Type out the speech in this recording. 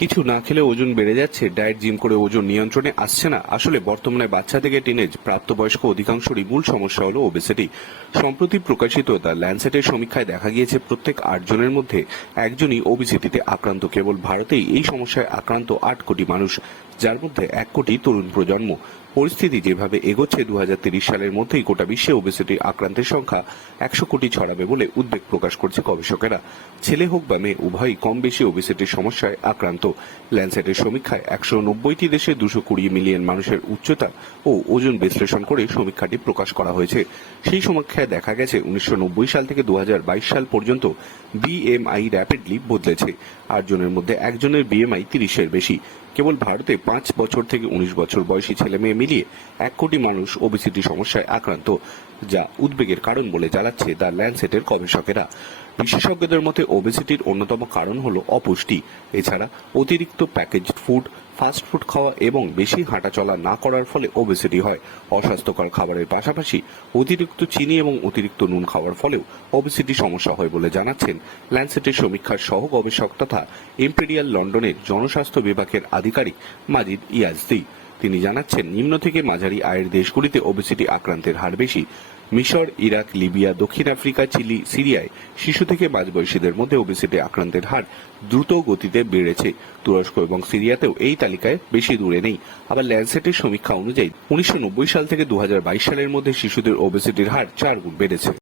কিছু না খেলে ওজন বেড়ে যাচ্ছে, ডায়েট জিম করে ওজন নিয়ন্ত্রণে আসছে না। আসলে বর্তমানে বাচ্চা থেকে টিনেজ, প্রাপ্তবয়স্ক অধিকাংশরই মূল সমস্যা হলো ওবেসিটি সম্প্রতি প্রকাশিত দ্য ল্যান্সেটের সমীক্ষায় দেখা গিয়েছে, প্রত্যেক আট জনের মধ্যে একজনই ওবেসিটিতে আক্রান্ত। কেবল ভারতেই এই সমস্যায় আক্রান্ত আট কোটি মানুষ, যার মধ্যে এক কোটি তরুণ প্রজন্ম। পরিস্থিতি যেভাবে এগোচ্ছে দু সালের মধ্যেই গোটা বিশ্বে ওবেসিটি আক্রান্তের সংখ্যা একশো কোটি ছড়াবে বলে উদ্বেগ প্রকাশ করছে গবেষকেরা। ছেলে হোক বা মেয়ে, উভয়ই কম বেশি ওবেসিটির সমস্যায় আক্রান্ত। ল্যান্সেটের সমীক্ষায় একশো নব্বইটি দেশে দুশো কুড়ি মিলিয়ন মানুষের উচ্চতা ও ওজন বিশ্লেষণ করে সমীক্ষাটি প্রকাশ করা হয়েছে। সেই সমীক্ষায় দেখা গেছে উনিশশো নব্বই সাল থেকে দু হাজার বাইশ সাল পর্যন্ত বিএমআই র্যাপিডলি বদলেছে। আটজনের মধ্যে একজনের বিএমআই তিরিশের বেশি। কেবল ভারতে পাঁচ বছর থেকে উনিশ বছর বয়সী ছেলে মেয়ে মিলিয়ে এক কোটি মানুষ ওবিসিটি সমস্যায় আক্রান্ত, যা উদ্বেগের কারণ বলে জানাচ্ছে দ্য ল্যান্ডসেটের গবেষকেরা। বিশেষজ্ঞদের মতে ওবেসিটির অন্যতম কারণ হলো অপুষ্টি। এছাড়া অতিরিক্ত প্যাকেজড ফুড ফাস্ট ফুড খাওয়া এবং বেশি হাঁটাচলা না করার ফলে ওবেসিটি হয়। অস্বাস্থ্যকর খাবারের পাশাপাশি অতিরিক্ত চিনি এবং অতিরিক্ত নুন খাওয়ার ফলেও ওবেসিটি সমস্যা হয় বলে জানাচ্ছেন ল্যান্সেটের সমীক্ষার সহ গবেষক তথা ইম্পেরিয়াল লন্ডনের জনস্বাস্থ্য বিভাগের আধিকারিক মাজিদ ইয়াজদি। তিনি জানাচ্ছেন, নিম্ন থেকে মাঝারি আয়ের দেশগুলিতে ওবেসিটি আক্রান্তের হার বেশি। মিশর, ইরাক, লিবিয়া, দক্ষিণ আফ্রিকা, চিলি, সিরিয়ায় শিশু থেকে মাঝবয়সীদের মধ্যে ওবেসিটি আক্রান্তের হার দ্রুত গতিতে বেড়েছে। তুরস্ক এবং সিরিয়াতেও এই তালিকায় বেশি দূরে নেই। আবার ল্যান্সেটের সমীক্ষা অনুযায়ী, উনিশশো নব্বই সাল থেকে দু হাজার বাইশ সালের মধ্যে শিশুদের ওবেসিটির হার চার গুণ বেড়েছে।